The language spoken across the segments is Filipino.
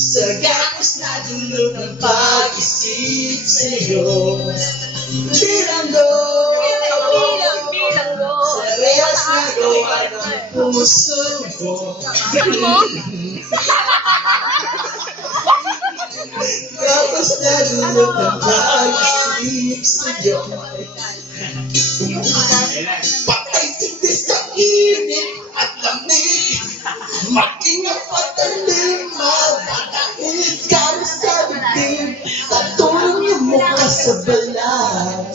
Sa gatas na dulog ng pag-isip sa'yo. Bilanggo, sa rehas na gawa ng puso ko. Gatas na dulog ng pag-isip sa'yo. Patay tindi sa init at lamig, mag-ingat patalim, magdadahil ka na sa bibig, tatulong yung mukha sa balat.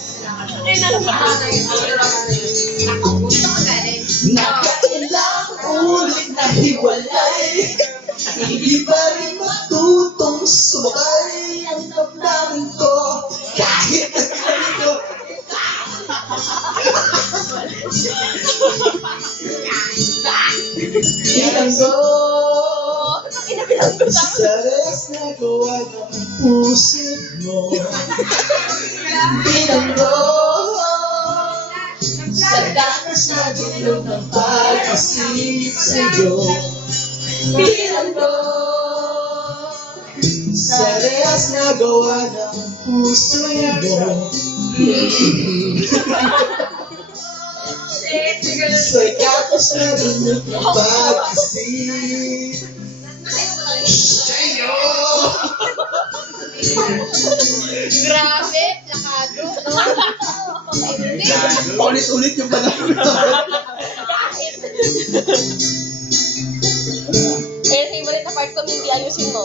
Nakailang ulit na hiwalay, hindi pa rin matutong sumakay ang damdamin ko, kahit nagkalito. Bilanggo, sa rehas na gawa ng puso mo. Bilanggo, sa danas na dulog ng pag-isip sa'yo. Bilanggo, sa rehas na gawa ng puso mo. Sa gatas na dulog ng pag-isip sa'yo. Grabe, plakado, no? Ulit-ulit yung panahon. Eh, favorite na part ko, hindi ayusin mo.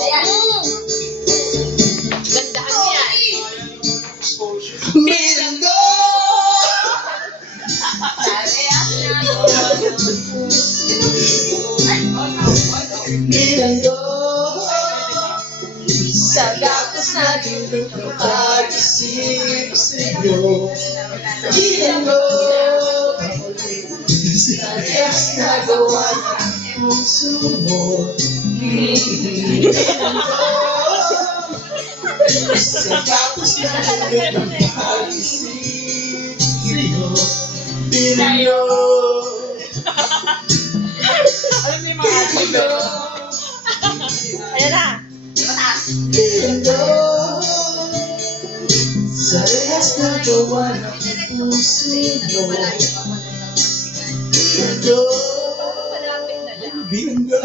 Gandahan mo yan. Bilanggo, bilanggo, sa gatas na dulog ng pag-isip sa'yo. Bilanggo, sa rehas na gawa ng puso mo. Bilanggo, sa gatas na dulog ng pag-isip sa'yo. Bilanggo, bilanggo, Ayan na. bilanggo, sa rehas na gawa ng puso mo. Bilanggo, bilanggo.